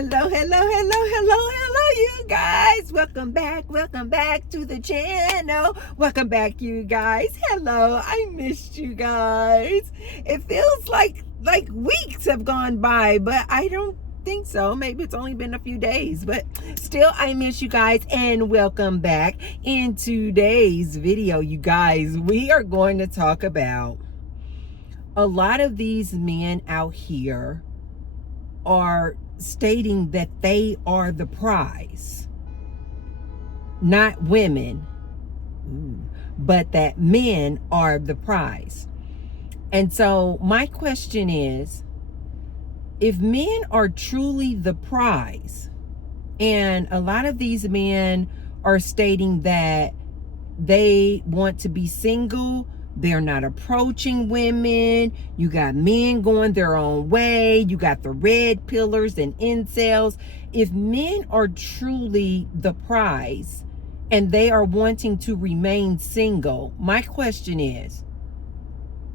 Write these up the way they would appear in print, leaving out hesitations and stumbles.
Hello, you guys. Welcome back to the channel. Welcome back, you guys. Hello, I missed you guys. It feels like weeks have gone by, but I don't think so. Maybe it's only been a few days, but still, I miss you guys, and welcome back. In today's video, you guys, we are going to talk about a lot of these men out here are stating that they are the prize, not women, but that men are the prize. And so my question is, if men are truly the prize, and a lot of these men are stating that they want to be single, they're not approaching women, you got men going their own way, you got the red pillars and incels. If men are truly the prize and they are wanting to remain single, my question is,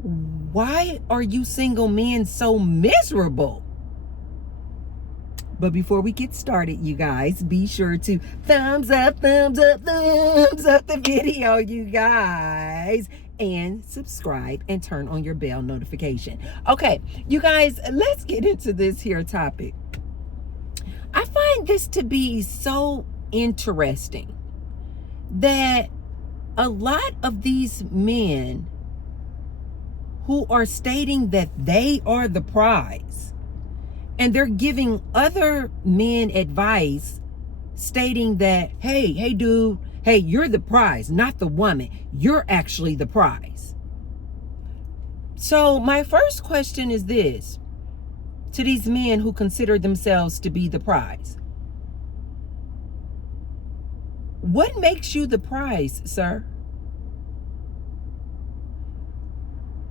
why are you single men so miserable? But before we get started, you guys, be sure to thumbs up the video, you guys, and subscribe and turn on your bell notification. Okay, you guys, let's get into this here topic. I find this to be so interesting that a lot of these men who are stating that they are the prize, and they're giving other men advice stating that, hey dude, hey, you're the prize, not the woman. You're actually the prize. So my first question is this to these men who consider themselves to be the prize. What makes you the prize, sir?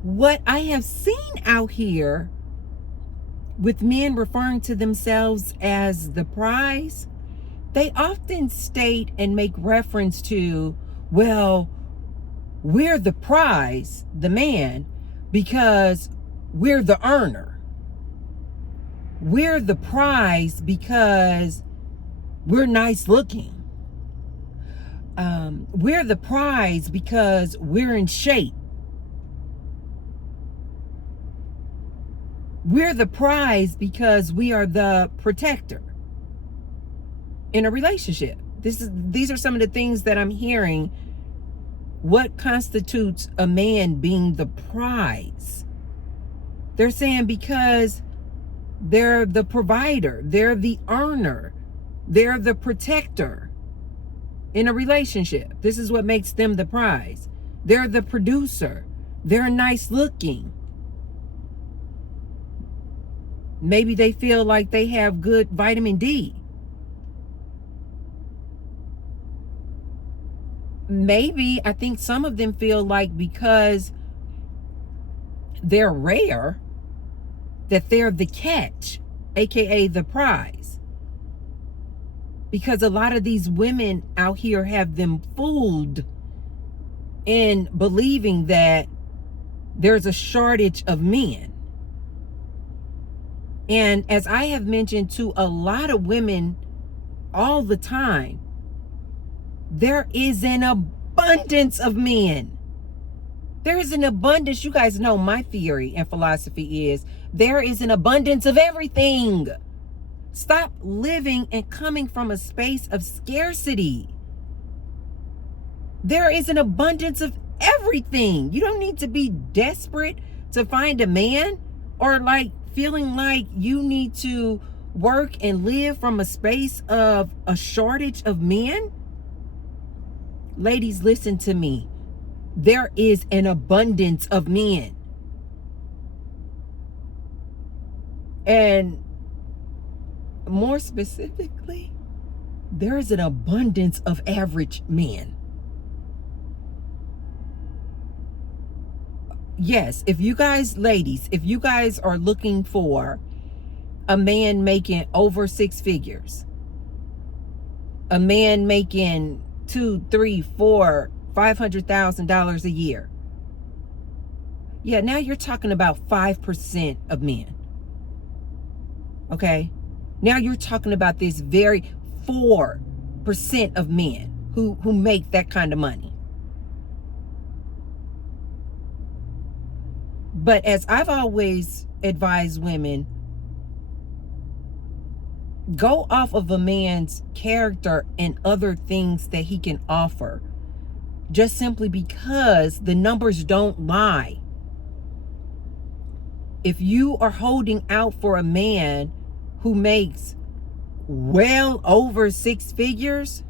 What I have seen out here with men referring to themselves as the prize, they often state and make reference to, well, we're the prize, the man, because we're the earner. We're the prize because we're nice looking. We're the prize because we're in shape. We're the prize because we are the protector in a relationship. These are some of the things that I'm hearing. What constitutes a man being the prize? They're saying because they're the provider, they're the earner, they're the protector in a relationship. This is what makes them the prize. They're the producer, they're nice looking. Maybe they feel like they have good vitamin D. Maybe, I think some of them feel like because they're rare, that they're the catch, aka the prize. Because a lot of these women out here have them fooled in believing that there's a shortage of men. And as I have mentioned to a lot of women all the time, there is an abundance of men. There is an abundance. You guys know my theory and philosophy is there is an abundance of everything. Stop living and coming from a space of scarcity. There is an abundance of everything. You don't need to be desperate to find a man, or like feeling like you need to work and live from a space of a shortage of men. Ladies, listen to me. There is an abundance of men. And more specifically, there is an abundance of average men. Yes, if you guys, ladies, if you guys are looking for a man making over 6 figures, a man making $200,000, $300,000, $400,000, $500,000 a year, yeah, now you're talking about 5% of men. Okay, Now you're talking about this very 4% of men who make that kind of money. But as I've always advised women, go off of a man's character and other things that he can offer, just simply because the numbers don't lie. If you are holding out for a man who makes well over 6 figures,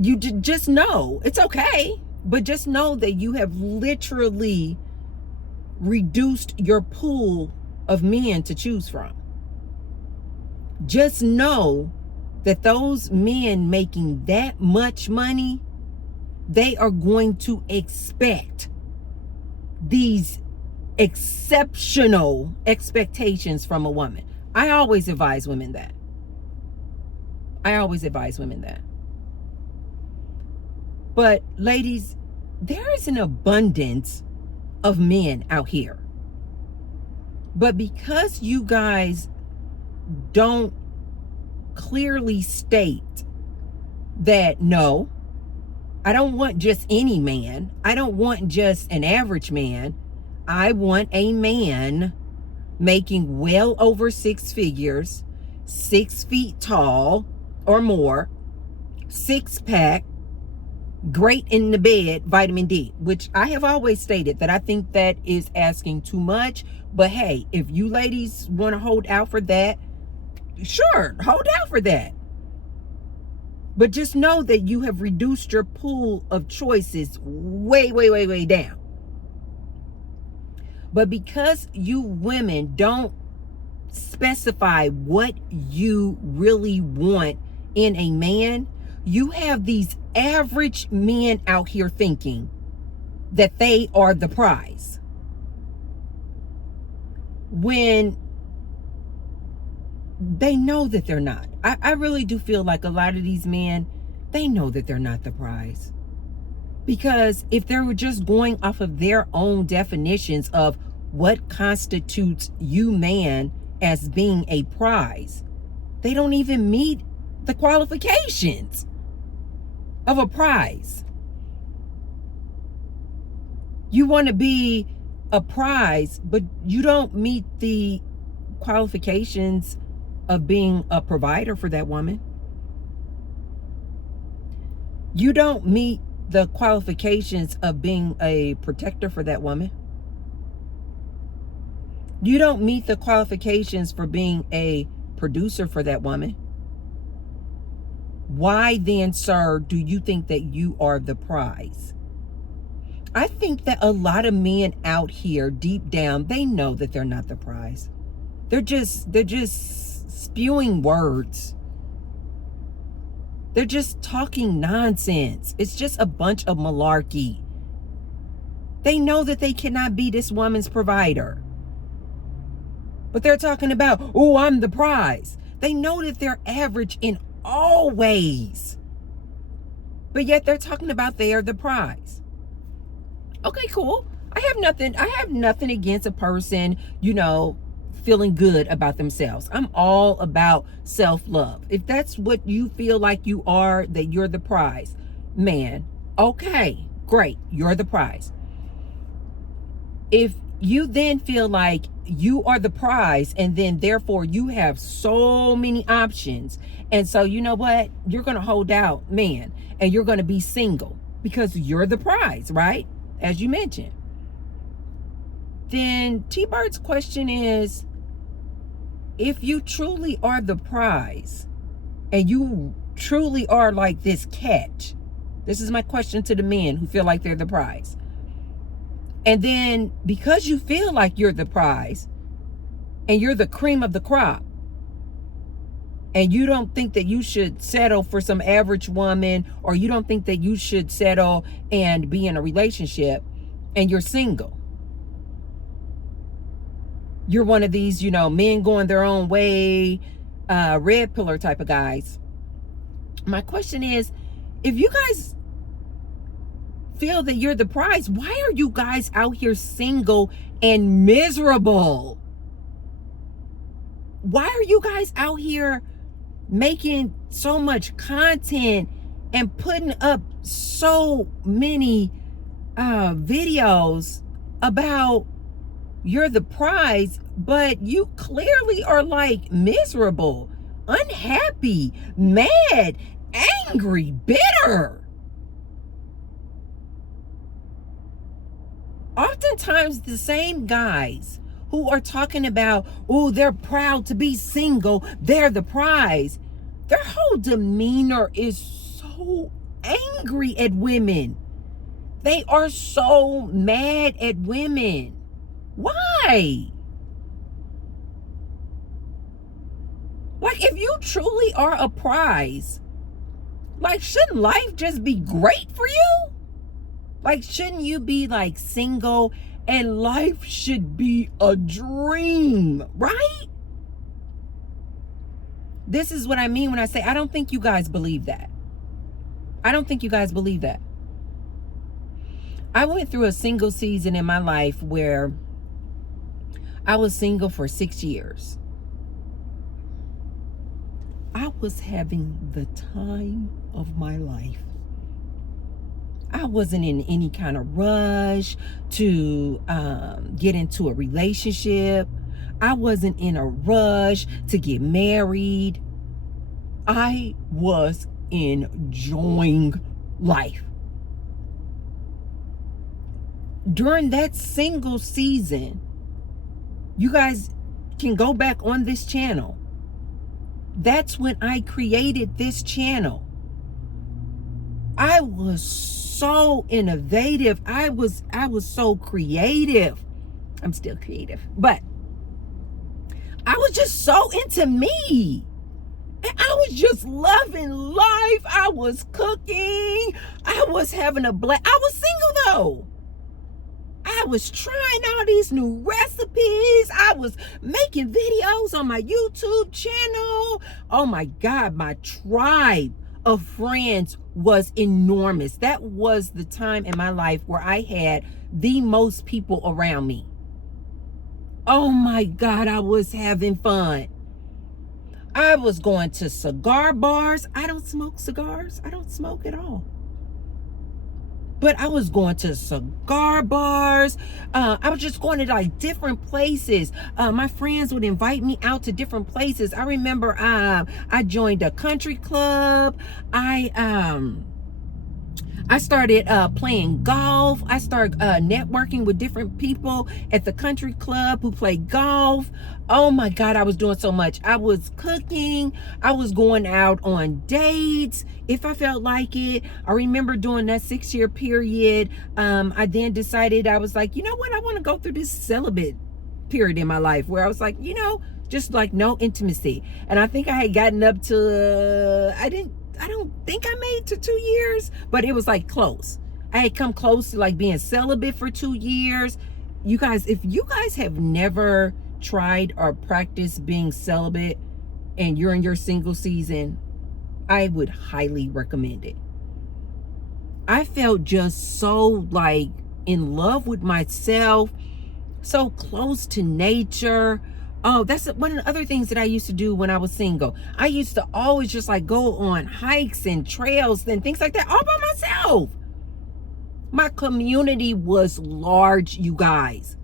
you just know it's okay, but just know that you have literally reduced your pool of men to choose from. Just know that those men making that much money, they are going to expect these exceptional expectations from a woman. I always advise women that. But ladies, there is an abundance of men out here. But because you guys don't clearly state that, no, I don't want just any man. I don't want just an average man. I want a man making well over 6 figures, 6 feet tall or more, 6-pack, great in the bed, vitamin D, which I have always stated that I think that is asking too much. But hey, if you ladies want to hold out for that, sure, hold out for that. But just know that you have reduced your pool of choices way down. But because you women don't specify what you really want in a man, you have these average men out here thinking that they are the prize, when they know that they're not. I really do feel like a lot of these men, they know that they're not the prize. Because if they were just going off of their own definitions of what constitutes you man as being a prize, they don't even meet the qualifications of a prize. You want to be a prize, but you don't meet the qualifications of being a provider for that woman. You don't meet the qualifications of being a protector for that woman. You don't meet the qualifications for being a producer for that woman. Why then, sir, do you think that you are the prize? I think that a lot of men out here, deep down, they know that they're not the prize. They're just spewing words. They're just talking nonsense. It's just a bunch of malarkey. They know that they cannot be this woman's provider. But they're talking about, oh, I'm the prize. They know that they're average in all ways. But yet they're talking about they are the prize. Okay, cool. I have nothing against a person, feeling good about themselves. I'm all about self-love. If that's what you feel like you are, that you're the prize, man, okay, great, you're the prize. If you then feel like you are the prize, and then therefore you have so many options, and so you know what, you're going to hold out, man, and you're going to be single because you're the prize, right? As you mentioned. Then T-Bird's question is, if you truly are the prize and you truly are like this catch, this is my question to the men who feel like they're the prize. And then because you feel like you're the prize and you're the cream of the crop, and you don't think that you should settle for some average woman, or you don't think that you should settle and be in a relationship, and you're single. You're one of these, men going their own way, red pillar type of guys. My question is, if you guys feel that you're the prize, why are you guys out here single and miserable? why are you guys out here making so much content and putting up so many videos about you're the prize, but you clearly are like miserable, unhappy, mad, angry, bitter? Oftentimes the same guys who are talking about, oh, they're proud to be single, they're the prize, their whole demeanor is so angry at women. They are so mad at women. Why? Like, if you truly are a prize, like, shouldn't life just be great for you? Like, shouldn't you be like single and life should be a dream, right? This is what I mean when I say I don't think you guys believe that. I don't think you guys believe that. I went through a single season in my life where I was single for 6 years. I was having the time of my life. I wasn't in any kind of rush to get into a relationship. I wasn't in a rush to get married. I was enjoying life. During that single season, you guys can go back on this channel. That's when I created this channel. I was so innovative. I was so creative. I'm still creative, but I was just so into me. And I was just loving life. I was cooking. I was having a blast. I was single though. I was trying all these new recipes. I was making videos on my YouTube channel. Oh my God, my tribe of friends was enormous. That was the time in my life where I had the most people around me. Oh my God, I was having fun. I was going to cigar bars. I don't smoke cigars. I don't smoke at all. But I was going to cigar bars. I was just going to like different places. My friends would invite me out to different places. I remember I joined a country club. I started playing golf. I started networking with different people at the country club who play golf. Oh my God, I was doing so much. I was cooking. I was going out on dates if I felt like it. I remember during that 6-year period, I then decided, I was like, you know what? I want to go through this celibate period in my life where I was like, you know, just like no intimacy. And I think I had gotten up to, I don't think I made to 2 years, but it was like close. I had come close to like being celibate for 2 years. You guys, if you guys have never tried or practiced being celibate and you're in your single season, I would highly recommend it. I felt just so like in love with myself, so close to nature. Oh, that's one of the other things that I used to do when I was single. I used to always just like go on hikes and trails and things like that all by myself. My community was large, you guys.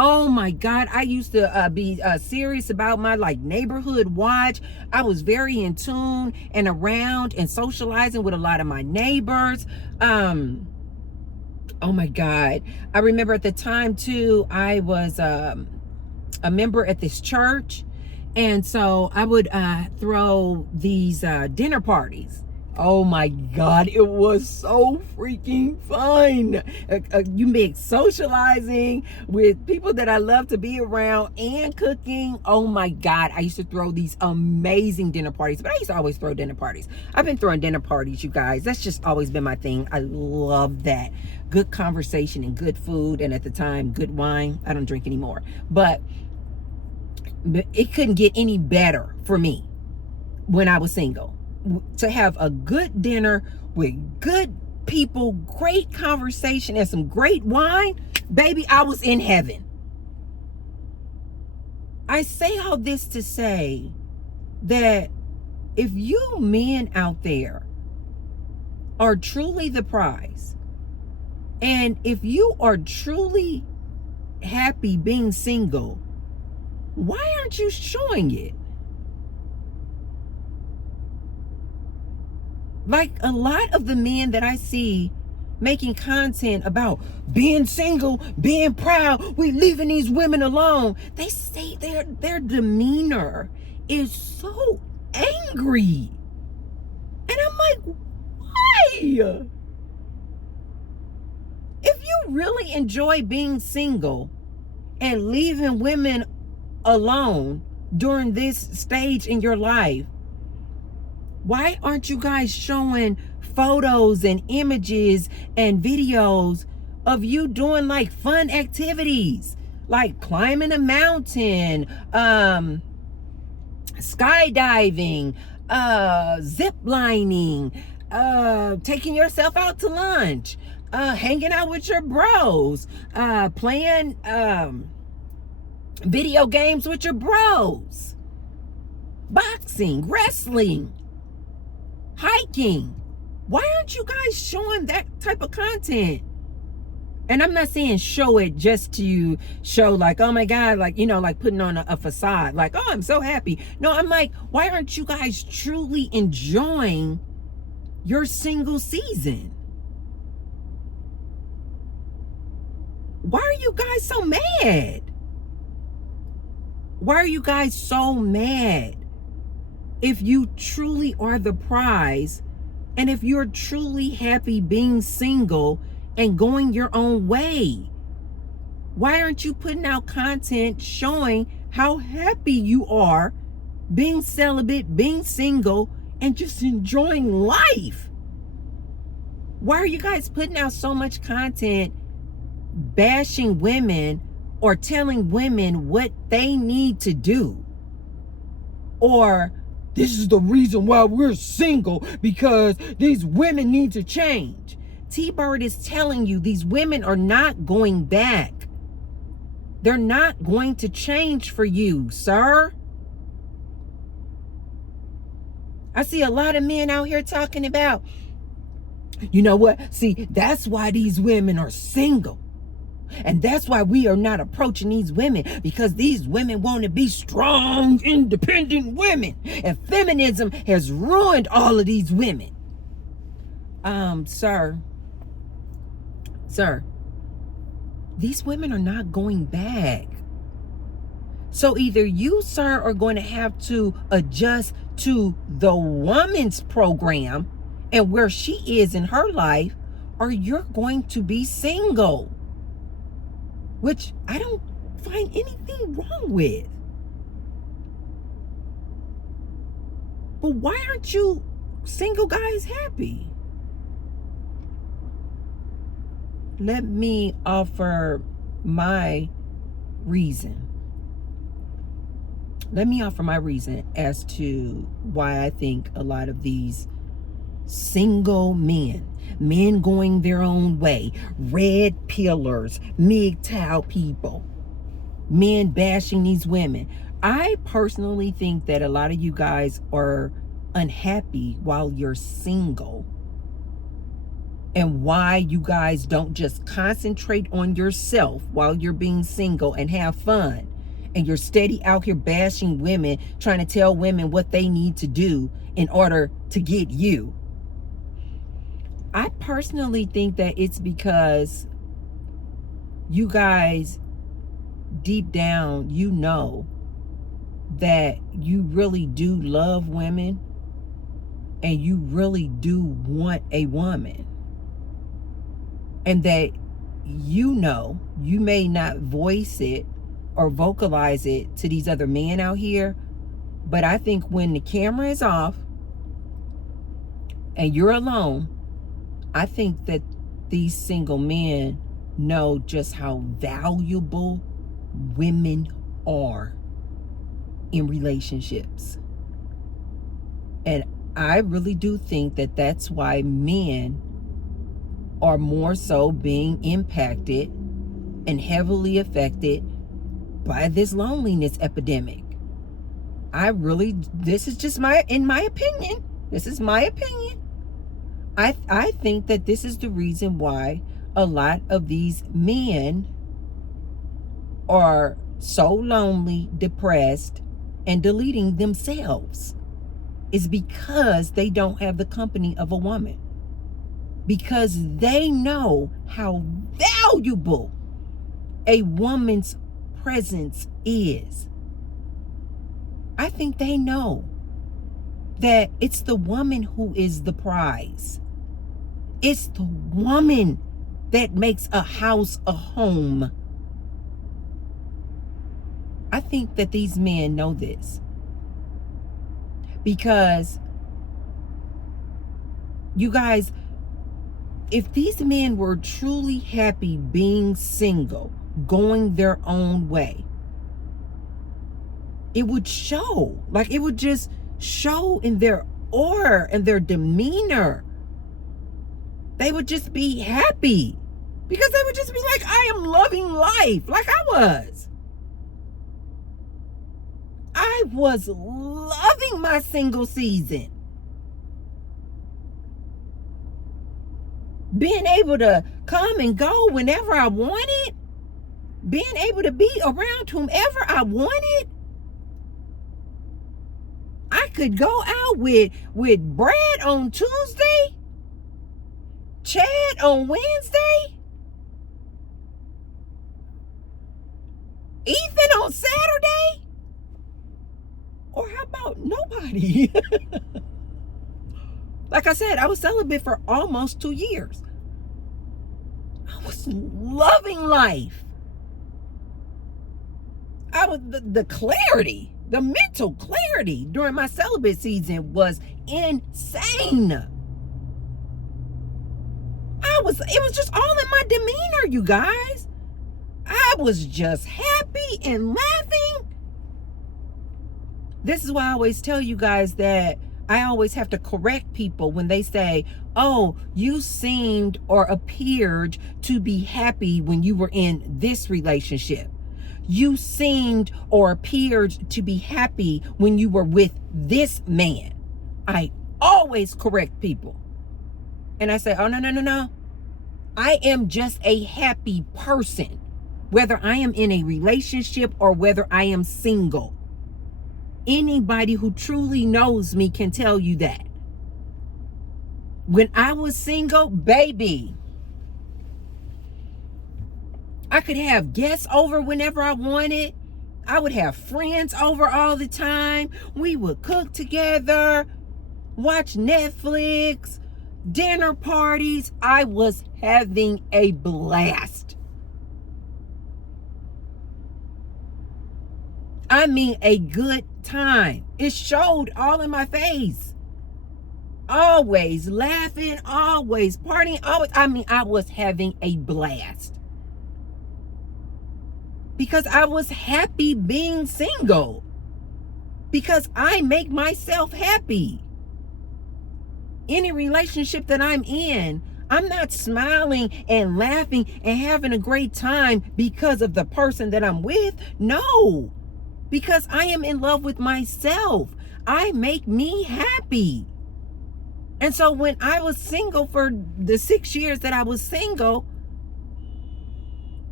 Oh my God, I used to be serious about my like neighborhood watch. I was very in tune and around and socializing with a lot of my neighbors. Oh my God. I remember at the time too, I was a member at this church. And so I would throw these dinner parties. Oh my God, it was so freaking fun. You make socializing with people that I love to be around and cooking. Oh my God, I used to throw these amazing dinner parties, but I used to always throw dinner parties. I've been throwing dinner parties, you guys. That's just always been my thing. I love that. Good conversation and good food. And at the time, good wine. I don't drink anymore, but it couldn't get any better for me when I was single. To have a good dinner with good people, great conversation, and some great wine, baby, I was in heaven. I say all this to say that if you men out there are truly the prize, and if you are truly happy being single, why aren't you showing it? Like a lot of the men that I see making content about being single, being proud, we leaving these women alone. They say their demeanor is so angry. And I'm like, why? If you really enjoy being single and leaving women alone during this stage in your life, why aren't you guys showing photos and images and videos of you doing like fun activities, like climbing a mountain, skydiving, zip lining, taking yourself out to lunch, hanging out with your bros, playing video games with your bros, boxing, wrestling, hiking? Why aren't you guys showing that type of content? And I'm not saying show it just to show like, oh my God, like, you know, like putting on a facade, like, oh, I'm so happy. No, I'm like, why aren't you guys truly enjoying your single season? Why are you guys so mad? Why are you guys so mad? If you truly are the prize, and if you're truly happy being single and going your own way, why aren't you putting out content showing how happy you are being celibate, being single, and just enjoying life? Why are you guys putting out so much content bashing women or telling women what they need to do? Or this is the reason why we're single, because these women need to change. T-Bird is telling you these women are not going back. They're not going to change for you, sir. I see a lot of men out here talking about, you know what? See, that's why these women are single. And that's why we are not approaching these women, because these women want to be strong, independent women. And feminism has ruined all of these women. Sir, these women are not going back. So either you, sir, are going to have to adjust to the woman's program and where she is in her life, or you're going to be single. Which I don't find anything wrong with. But why aren't you single guys happy? Let me offer my reason. Let me offer my reason as to why I think a lot of these single men going their own way, red pillars, MGTOW people, men bashing these women. I personally think that a lot of you guys are unhappy while you're single, and why you guys don't just concentrate on yourself while you're being single and have fun, and you're steady out here bashing women, trying to tell women what they need to do in order to get you. I personally think that it's because you guys, deep down, you know that you really do love women and you really do want a woman. And that you know, you may not voice it or vocalize it to these other men out here, but I think when the camera is off and you're alone, I think that these single men know just how valuable women are in relationships. And I really do think that that's why men are more so being impacted and heavily affected by this loneliness epidemic. This is just in my opinion, this is my opinion. I think that this is the reason why a lot of these men are so lonely, depressed, and deleting themselves, is because they don't have the company of a woman. Because they know how valuable a woman's presence is. I think they know that it's the woman who is the prize. It's the woman that makes a house a home. I think that these men know this. Because, you guys, if these men were truly happy being single, going their own way, it would show. Like, it would just show in their aura and their demeanor. They would just be happy. Because they would just be like, I am loving life, like I was. I was loving my single season. Being able to come and go whenever I wanted. Being able to be around whomever I wanted. I could go out with Brad on Tuesday, Chad on Wednesday, Ethan on Saturday, or how about nobody? Like I said, I was celibate for almost 2 years. I was loving life. I was the clarity, the mental clarity during my celibate season was insane. It was just all in my demeanor, you guys. I was just happy and laughing. This is why I always tell you guys that I always have to correct people when they say, oh, you seemed or appeared to be happy when you were in this relationship. You seemed or appeared to be happy when you were with this man. I always correct people. And I say, oh, no. I am just a happy person, whether I am in a relationship or whether I am single. Anybody who truly knows me can tell you that. When I was single, baby, I could have guests over whenever I wanted. I would have friends over all the time. We would cook together, watch Netflix, dinner parties. I was having a blast. I mean, a good time. It showed all in my face. Always laughing, always partying, always. I was having a blast. Because I was happy being single. Because I make myself happy. Any relationship that I'm in, I'm not smiling and laughing and having a great time because of the person that I'm with. No. Because I am in love with myself. I make me happy. And so when I was single for the 6 years that I was single,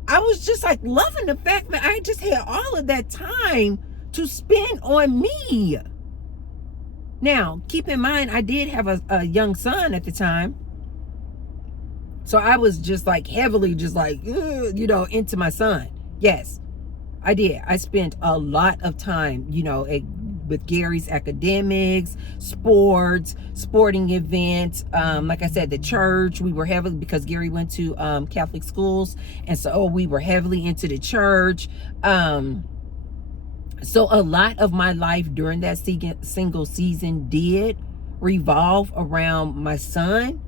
I was just like loving the fact that I just had all of that time to spend on me. Now, keep in mind, I did have a young son at the time. So I was just like heavily just like, into my son. Yes. I did. I spent a lot of time, with Gary's academics, sports, sporting events. Like I said, the church, we were heavily, because Gary went to Catholic schools. And so we were heavily into the church. So a lot of my life during that single season did revolve around my son.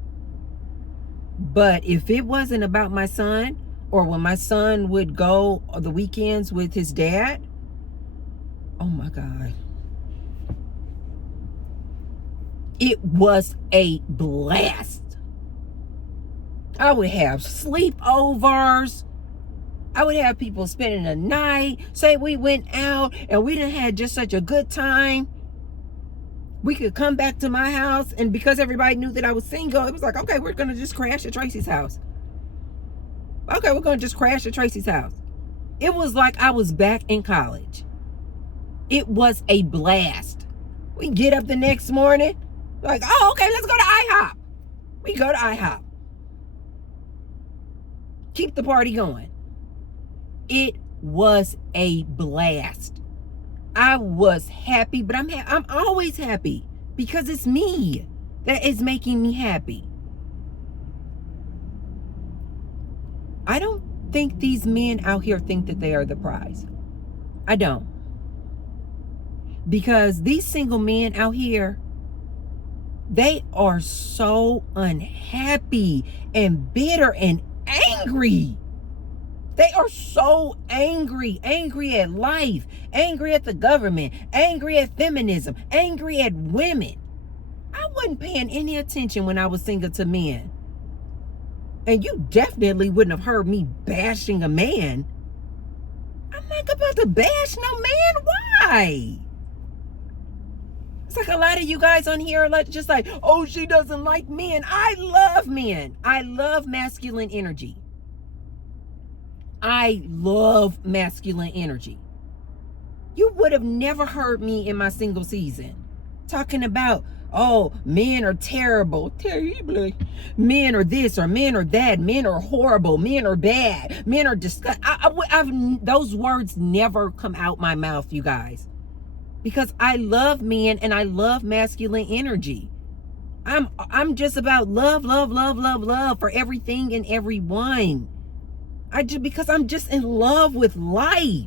But if it wasn't about my son, or when my son would go on the weekends with his dad, oh my God. It was a blast. I would have sleepovers. I would have people spending the night, say we went out and we done had just such a good time. We could come back to my house, and because everybody knew that I was single, it was like, okay, we're going to just crash at Tracy's house. Okay, we're going to just crash at Tracy's house. It was like I was back in college. It was a blast. We get up the next morning, like, oh, okay, let's go to IHOP. We go to IHOP. Keep the party going. It was a blast. I was happy, but I'm always happy because it's me that is making me happy. I don't think these men out here think that they are the prize. I don't. Because these single men out here, they are so unhappy and bitter and angry. They are so angry at life, angry at the government, angry at feminism, angry at women. I wasn't paying any attention when I was single to men. And you definitely wouldn't have heard me bashing a man. I'm not about to bash no man. Why? It's like a lot of you guys on here are like, just like, oh, she doesn't like men. I love men. I love masculine energy. I love masculine energy. You would have never heard me in my single season talking about, oh, men are terrible, terribly. Men are this or men are that. Men are horrible. Men are bad. Men are disgusting. Those words never come out my mouth, you guys. Because I love men and I love masculine energy. I'm just about love for everything and everyone. Because I'm just in love with life.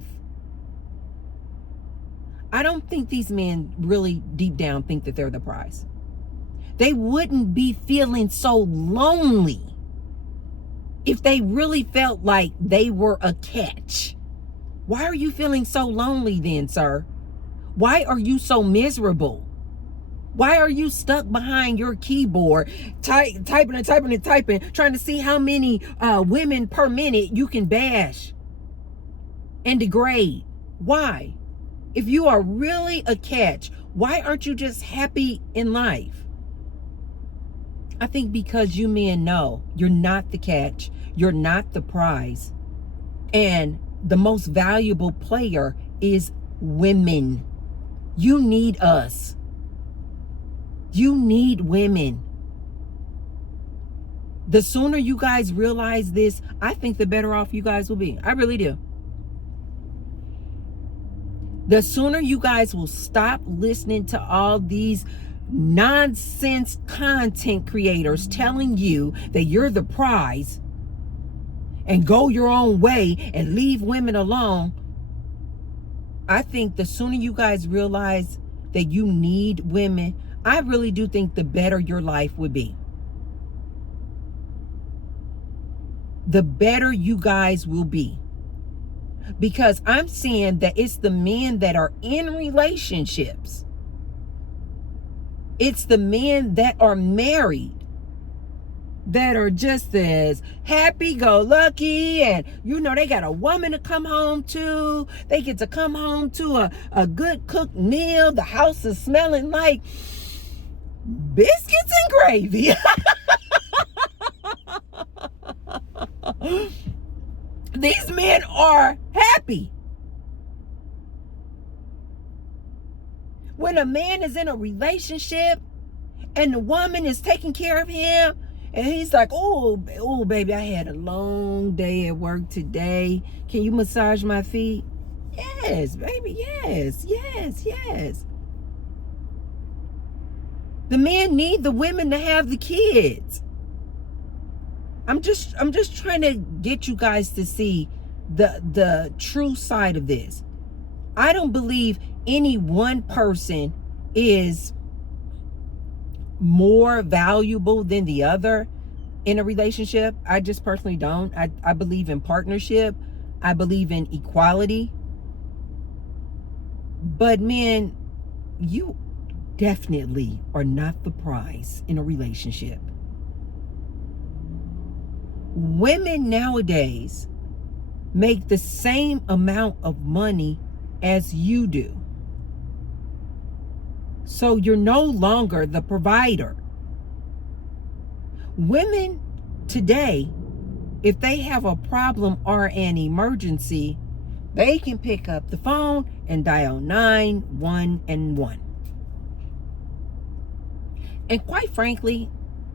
I don't think these men really deep down think that they're the prize. They wouldn't be feeling so lonely if they really felt like they were a catch. Why are you feeling so lonely then, sir? Why are you so miserable? Why are you stuck behind your keyboard, typing, trying to see how many women per minute you can bash and degrade? Why? If you are really a catch, why aren't you just happy in life? I think because you men know you're not the catch, you're not the prize, and the most valuable player is women. You need us. You need women. The sooner you guys realize this, I think the better off you guys will be. I really do. The sooner you guys will stop listening to all these nonsense content creators telling you that you're the prize and go your own way and leave women alone, I think the sooner you guys realize that you need women, I really do think the better your life would be. The better you guys will be. Because I'm seeing that it's the men that are in relationships. It's the men that are married that are just as happy-go-lucky, and they got a woman to come home to. They get to come home to a good cooked meal. The house is smelling like biscuits and gravy. These men are happy. When a man is in a relationship and the woman is taking care of him, and he's like, oh, baby, I had a long day at work today. Can you massage my feet? Yes, baby, yes. The men need the women to have the kids. I'm just trying to get you guys to see the true side of this. I don't believe any one person is more valuable than the other in a relationship. I just personally don't. I believe in partnership. I believe in equality. But men, you definitely are not the prize in a relationship. Women nowadays make the same amount of money as you do. So you're no longer the provider. Women today, if they have a problem or an emergency, they can pick up the phone and dial 911. And quite frankly,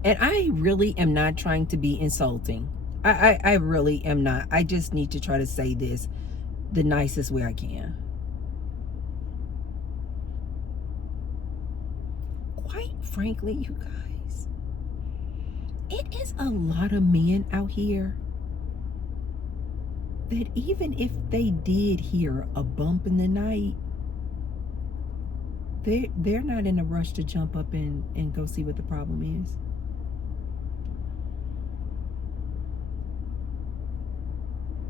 and I really am not trying to be insulting. I really am not. I just need to try to say this the nicest way I can. Quite frankly, you guys, it is a lot of men out here that even if they did hear a bump in the night, they're not in a rush to jump up and go see what the problem is.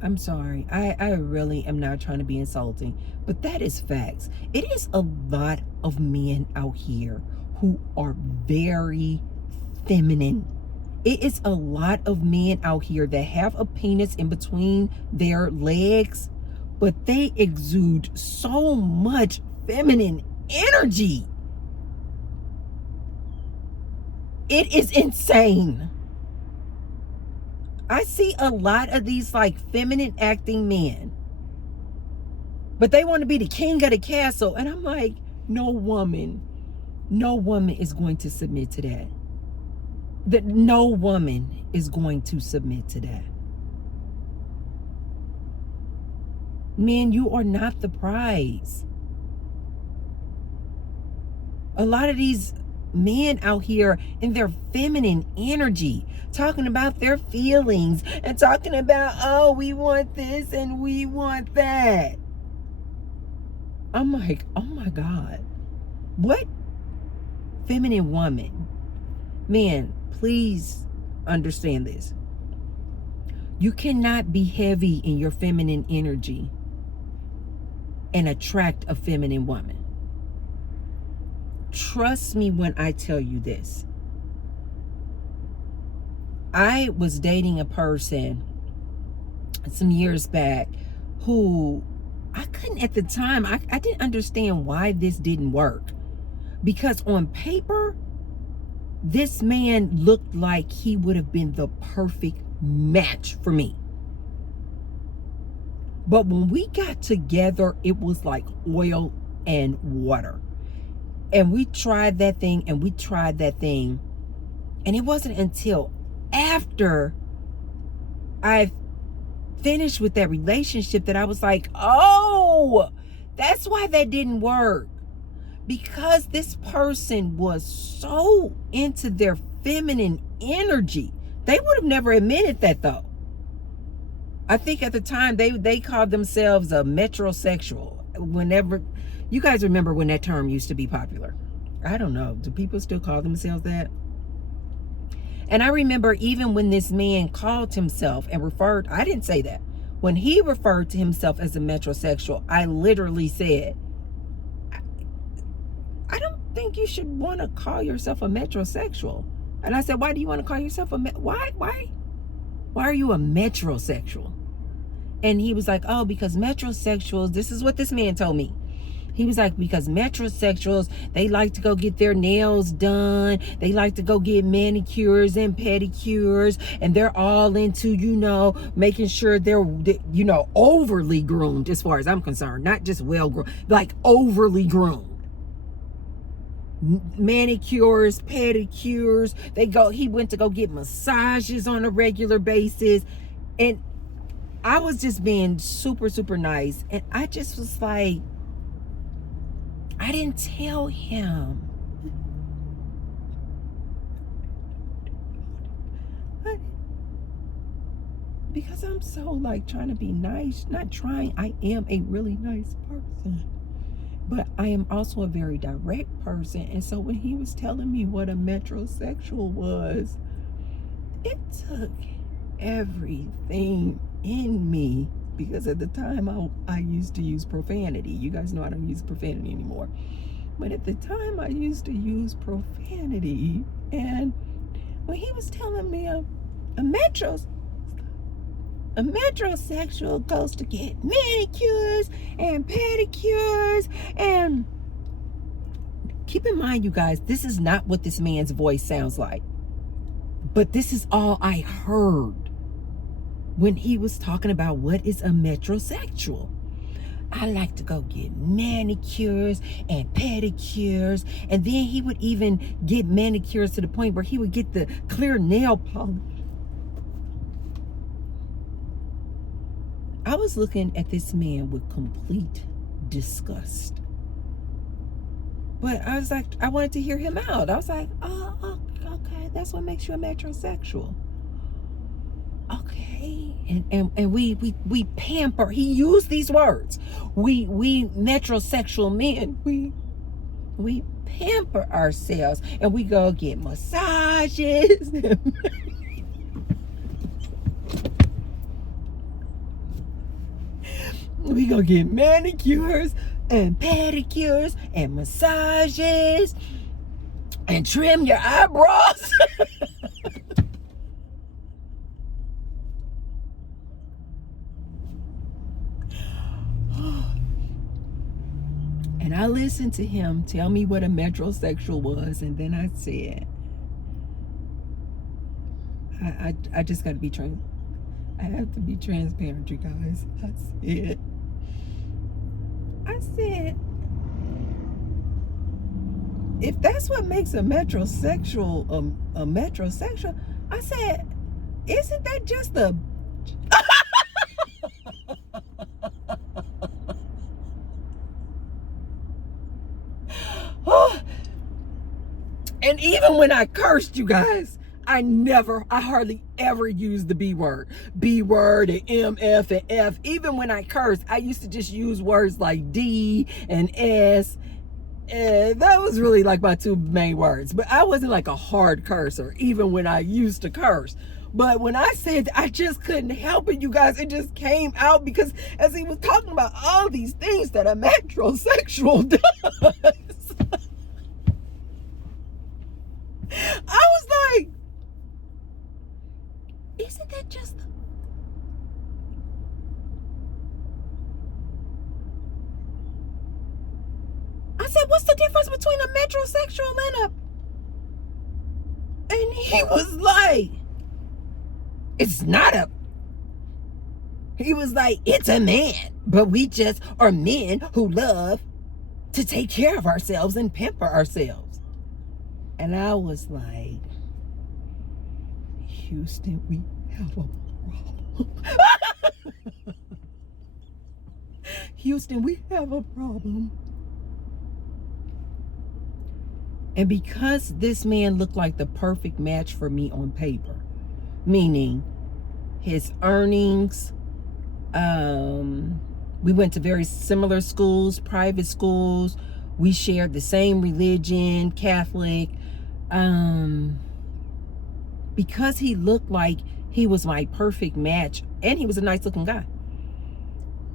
I'm sorry. I really am not trying to be insulting, but that is facts. It is a lot of men out here who are very feminine. It is a lot of men out here that have a penis in between their legs, but they exude so much feminine energy. It is insane. I see a lot of these like feminine acting men, but they want to be the king of the castle. And I'm like, no woman is going to submit to that. No woman is going to submit to that. Men, you are not the prize. A lot of these men out here in their feminine energy, talking about their feelings and talking about, oh, we want this and we want that. I'm like, oh my God, what feminine woman? Man, please understand this. You cannot be heavy in your feminine energy and attract a feminine woman. Trust me when I tell you this. I was dating a person some years back who I couldn't at the time, I didn't understand why this didn't work. Because on paper, this man looked like he would have been the perfect match for me. But when we got together, it was like oil and water. And we tried that thing and we tried that thing. And it wasn't until after I finished with that relationship that I was like, oh, that's why that didn't work. Because this person was so into their feminine energy. They would have never admitted that though. I think at the time they called themselves a metrosexual. Whenever, you guys remember when that term used to be popular? I don't know. Do people still call themselves that? And I remember even when this man called himself and referred, I didn't say that. When he referred to himself as a metrosexual, I literally said, I don't think you should want to call yourself a metrosexual. And I said, why do you want to call yourself why are you a metrosexual? And he was like, oh, because metrosexuals, this is what this man told me. He was like, because metrosexuals, they like to go get their nails done. They like to go get manicures and pedicures. And they're all into, making sure they're, overly groomed as far as I'm concerned. Not just well groomed, like overly groomed. Manicures, pedicures. He went to go get massages on a regular basis. And I was just being super, super nice. And I just was like, I didn't tell him. Because I'm so like trying to be nice, not trying. I am a really nice person. But I am also a very direct person. And so when he was telling me what a metrosexual was, it took everything in me. Because at the time, I used to use profanity. You guys know I don't use profanity anymore. But at the time, I used to use profanity. And when he was telling me a metros, A metrosexual goes to get manicures and pedicures. And keep in mind, you guys, this is not what this man's voice sounds like. But this is all I heard when he was talking about what is a metrosexual. I like to go get manicures and pedicures. And then he would even get manicures to the point where he would get the clear nail polish. I was looking at this man with complete disgust. But I was like, I wanted to hear him out. I was like, oh, okay, that's what makes you a metrosexual. Okay. And we pamper. He used these words. We metrosexual men, we pamper ourselves, and we go get massages. We go get manicures and pedicures and massages and trim your eyebrows. And I listened to him tell me what a metrosexual was, and then I said, I just got to be I have to be transparent, you guys. I said, if that's what makes a metrosexual a metrosexual, I said, isn't that just the And even when I cursed, you guys, I hardly ever used the B word. B word and M, F, and F. Even when I cursed, I used to just use words like D and S. And that was really like my two main words. But I wasn't like a hard cursor, even when I used to curse. But when I said I just couldn't help it, you guys, it just came out because as he was talking about all these things that a metrosexual does. I was like, isn't that just I said, what's the difference between a metrosexual and he was like, it's not he was like, it's a man, but we just are men who love to take care of ourselves and pamper ourselves. And I was like, Houston, we have a problem. Houston, we have a problem. And because this man looked like the perfect match for me on paper, meaning his earnings, we went to very similar schools, private schools. We shared the same religion, Catholic. Because he looked like he was my perfect match, and he was a nice looking guy.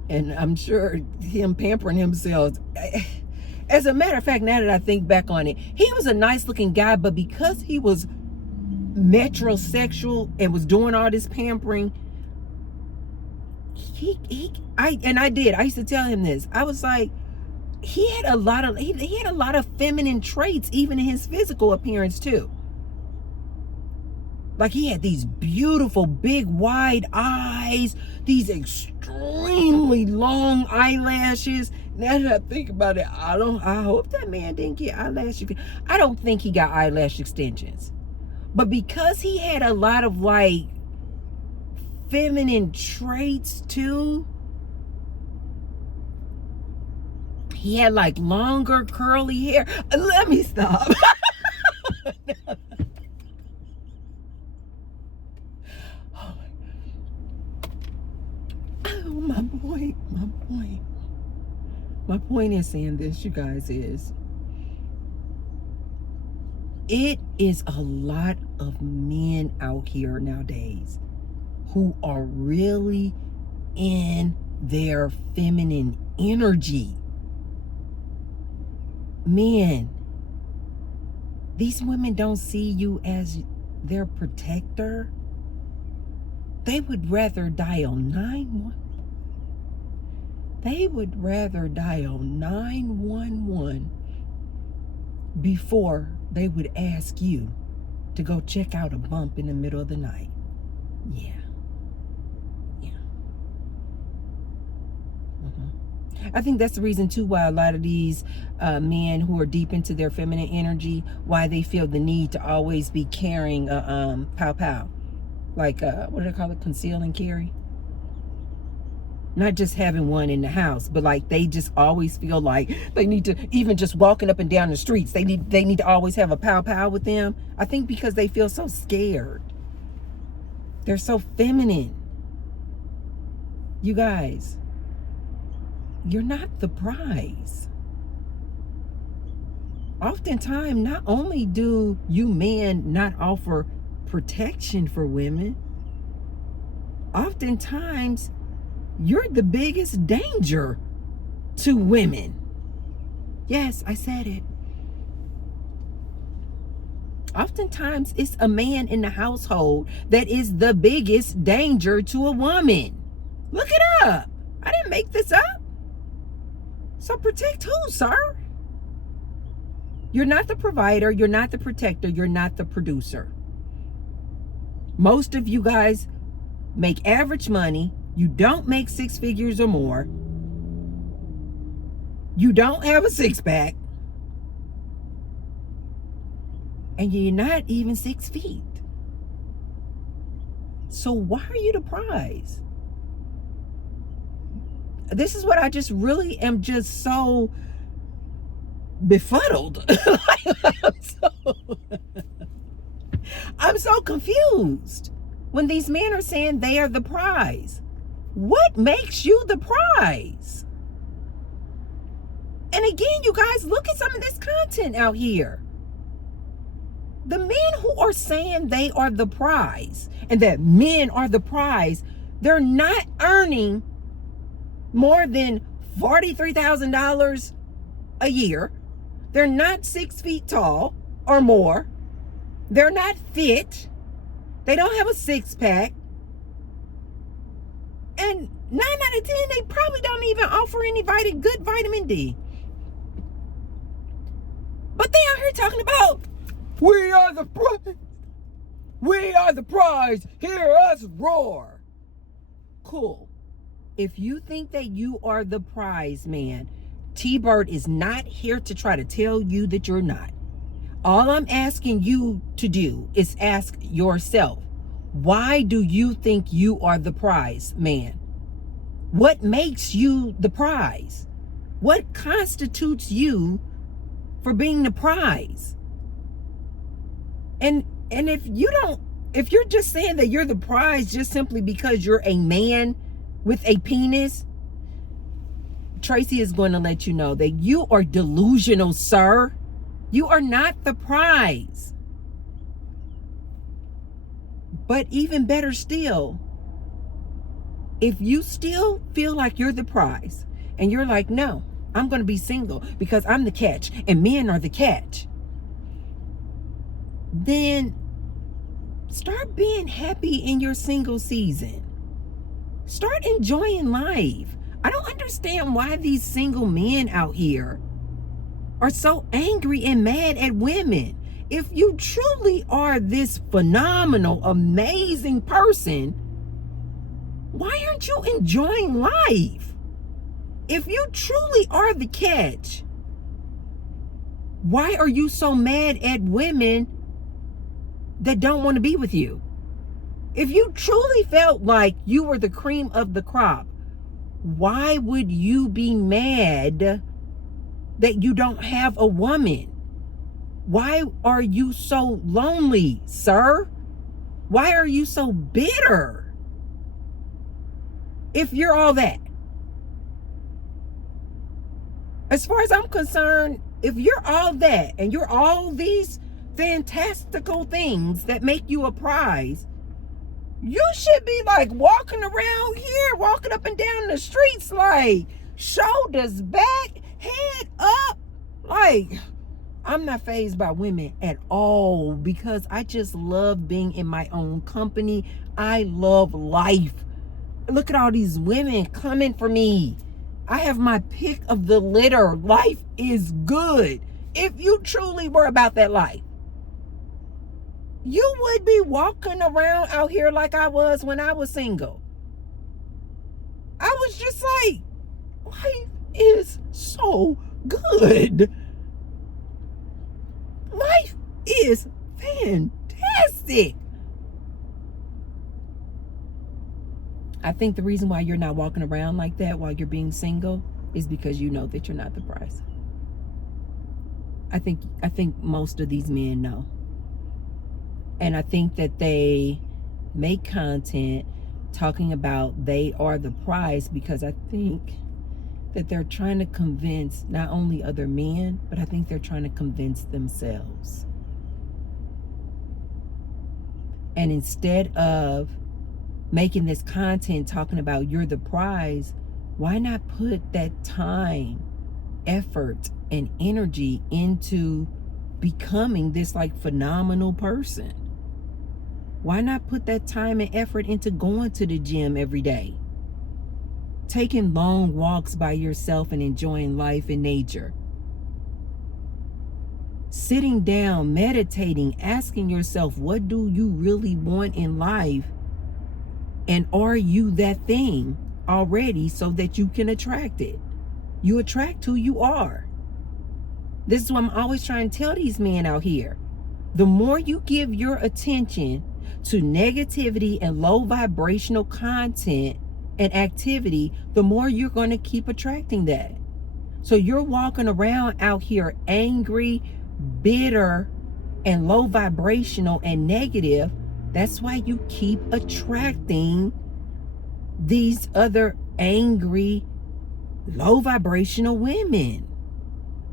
And I'm sure him pampering himself, as a matter of fact, now that I think back on it, he was a nice looking guy, but because he was metrosexual and was doing all this pampering, I used to tell him this. I was like, he had a lot of feminine traits, even in his physical appearance too. Like he had these beautiful big wide eyes, these extremely long eyelashes. Now that I think about it, I hope that man didn't get eyelash. I don't think he got eyelash extensions. But because he had a lot of like feminine traits too, he had like longer curly hair. Let me stop. My point in saying this, you guys, is it is a lot of men out here nowadays who are really in their feminine energy. Men, these women don't see you as their protector. They would rather dial 911 before they would ask you to go check out a bump in the middle of the night. Yeah. I think that's the reason too why a lot of these men who are deep into their feminine energy, why they feel the need to always be carrying a pow, like what do they call it, conceal and carry. Not just having one in the house, but like they just always feel like they need to, even just walking up and down the streets, they need to always have a pow with them. I think because they feel so scared. They're so feminine. You guys, you're not the prize. Oftentimes, not only do you men not offer protection for women, oftentimes you're the biggest danger to women. Yes, I said it. Oftentimes it's a man in the household that is the biggest danger to a woman. Look it up. I didn't make this up. So protect who, sir? You're not the provider. You're not the protector. You're not the producer. Most of you guys make average money. You don't make 6 figures or more. You don't have a 6-pack. And you're not even 6 feet. So why are you the prize? This is what I just really am just so befuddled. I'm so confused when these men are saying they are the prize. What makes you the prize? And again, you guys, look at some of this content out here. The men who are saying they are the prize and that men are the prize, they're not earning more than $43,000 a year. They're not 6 feet tall or more. They're not fit. They don't have a 6-pack. And 9 out of 10, they probably don't even offer any good vitamin D. But they out here talking about, we are the prize. We are the prize. Hear us roar. Cool. If you think that you are the prize, man, T-Bird is not here to try to tell you that you're not. All I'm asking you to do is ask yourself, why do you think you are the prize, man? What makes you the prize? What constitutes you for being the prize? And if you're just saying that you're the prize just simply because you're a man with a penis, Tracy is going to let you know that you are delusional, sir. You are not the prize. But even better still, if you still feel like you're the prize and you're like, no, I'm going to be single because I'm the catch and men are the catch, then start being happy in your single season. Start enjoying life. I don't understand why these single men out here are so angry and mad at women. If you truly are this phenomenal, amazing person, why aren't you enjoying life? If you truly are the catch, why are you so mad at women that don't want to be with you? If you truly felt like you were the cream of the crop, why would you be mad that you don't have a woman? Why are you so lonely, sir? Why are you so bitter? If you're all that. As far as I'm concerned, if you're all that and you're all these fantastical things that make you a prize, you should be like walking around here, walking up and down the streets like shoulders back, head up, like I'm not fazed by women at all because I just love being in my own company. I love life. Look at all these women coming for me. I have my pick of the litter. Life is good. If you truly were about that life, you would be walking around out here like I was when I was single. I was just like, life is so good. Life is fantastic. I think the reason why you're not walking around like that while you're being single is because you know that you're not the prize. I think most of these men know. And I think that they make content talking about they are the prize because I think that they're trying to convince not only other men, but I think they're trying to convince themselves. And instead of making this content talking about you're the prize, why not put that time, effort, and energy into becoming this like phenomenal person? Why not put that time and effort into going to the gym every day? Taking long walks by yourself and enjoying life and nature. Sitting down, meditating, asking yourself, what do you really want in life? And are you that thing already so that you can attract it? You attract who you are. This is what I'm always trying to tell these men out here. The more you give your attention to negativity and low vibrational content and activity, the more you're going to keep attracting that. So you're walking around out here angry, bitter, and low vibrational and negative. That's why you keep attracting these other angry, low vibrational women.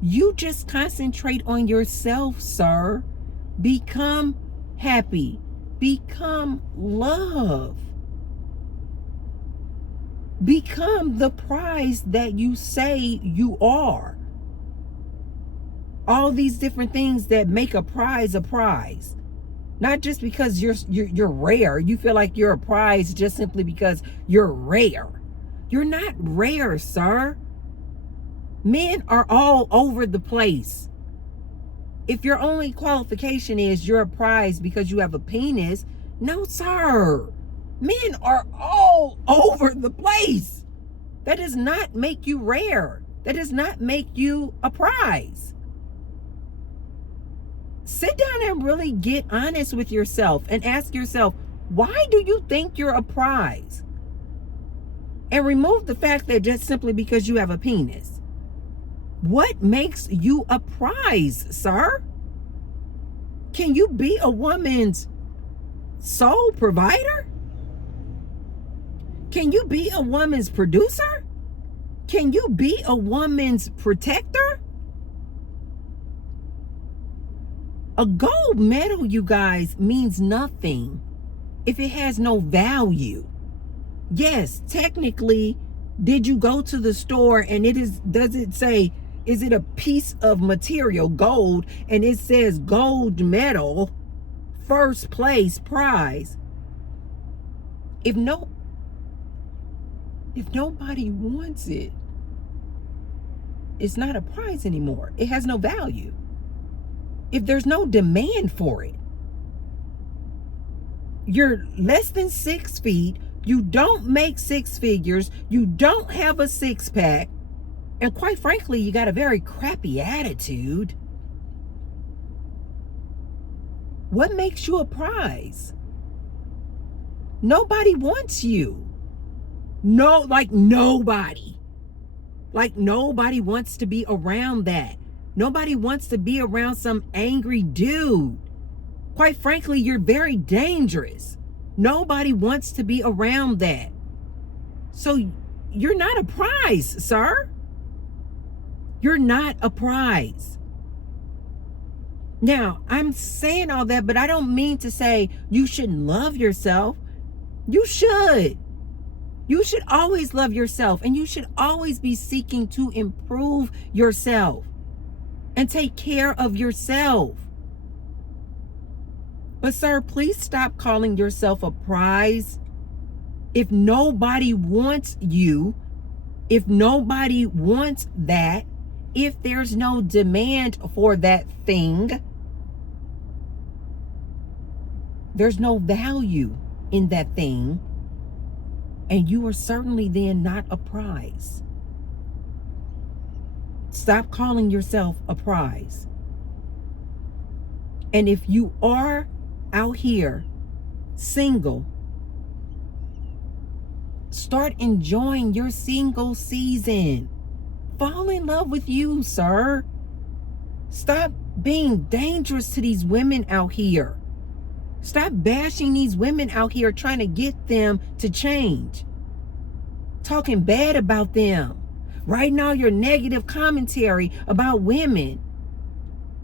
You just concentrate on yourself, sir. Become happy. Become love. Become the prize that you say you are. All these different things that make a prize a prize. Not just because you're rare. You feel like you're a prize just simply because you're rare. You're not rare, sir. Men are all over the place. If your only qualification is you're a prize because you have a penis, no, sir. Men are all over the place. That does not make you rare. That does not make you a prize. Sit down and really get honest with yourself and ask yourself, why do you think you're a prize? And remove the fact that just simply because you have a penis. What makes you a prize, sir? Can you be a woman's sole provider? Can you be a woman's producer? Can you be a woman's protector? A gold medal, you guys, means nothing if it has no value. Yes, technically, did you go to the store and does it say, is it a piece of material, gold, and it says gold medal, first place prize? If nobody wants it, it's not a prize anymore. It has no value. If there's no demand for it, you're less than 6 feet, you don't make 6 figures, you don't have a 6-pack, and quite frankly, you got a very crappy attitude. What makes you a prize? Nobody wants you. No, like nobody. Like nobody wants to be around that. Nobody wants to be around some angry dude. Quite frankly, you're very dangerous. Nobody wants to be around that. So you're not a prize, sir. You're not a prize. Now, I'm saying all that, but I don't mean to say you shouldn't love yourself. You should. You should always love yourself, and you should always be seeking to improve yourself. and take care of yourself. But sir, please stop calling yourself a prize. If nobody wants you, if nobody wants that, if there's no demand for that thing, there's no value in that thing, and you are certainly then not a prize. Stop calling yourself a prize. And if you are out here single, start enjoying your single season. Fall in love with you, sir. Stop being dangerous to these women out here. Stop bashing these women out here, trying to get them to change. Talking bad about them. Writing all your negative commentary about women.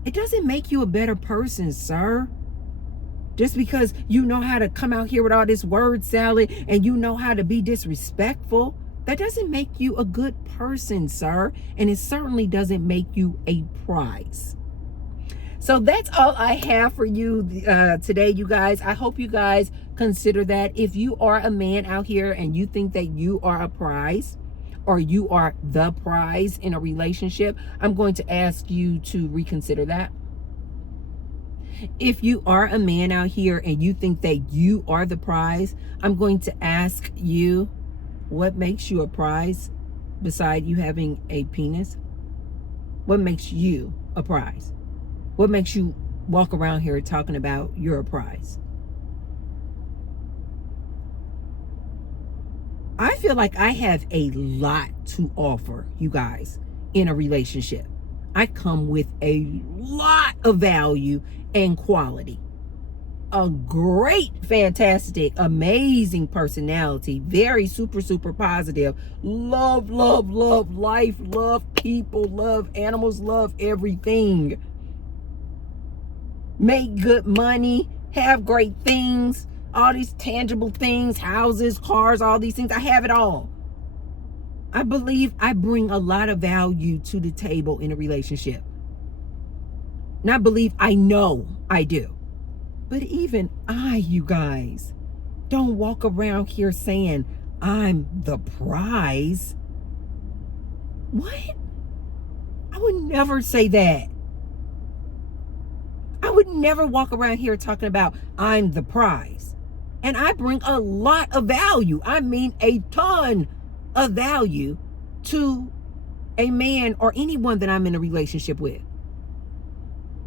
It doesn't make you a better person, sir. Just because you know how to come out here with all this word salad and you know how to be disrespectful, that doesn't make you a good person, sir. And it certainly doesn't make you a prize. So that's all I have for you today, you guys. I hope you guys consider that. If you are a man out here and you think that you are a prize, or you are the prize in a relationship, I'm going to ask you to reconsider that. If you are a man out here and you think that you are the prize, I'm going to ask you, what makes you a prize beside you having a penis? What makes you a prize? What makes you walk around here talking about you're a prize? I feel like I have a lot to offer you guys in a relationship. I come with a lot of value and quality. A great, fantastic, amazing personality. Very super, super positive. Love, love, love life. Love people. Love animals. Love everything. Make good money. Have great things. All these tangible things, houses, cars, all these things. I have it all. I believe I bring a lot of value to the table in a relationship. Not believe, I know I do. But even I, you guys, don't walk around here saying I'm the prize. What? I would never say that. I would never walk around here talking about I'm the prize. And I bring a lot of value. I mean, a ton of value to a man or anyone that I'm in a relationship with.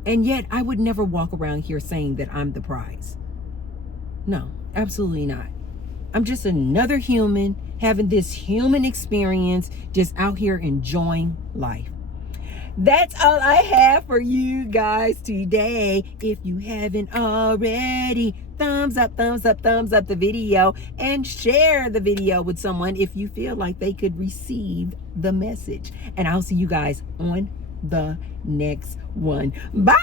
And yet I would never walk around here saying that I'm the prize. No, absolutely not. I'm just another human having this human experience, just out here enjoying life. That's all I have for you guys today. If you haven't already, thumbs up the video and share the video with someone if you feel like they could receive the message. And I'll see you guys on the next one. Bye.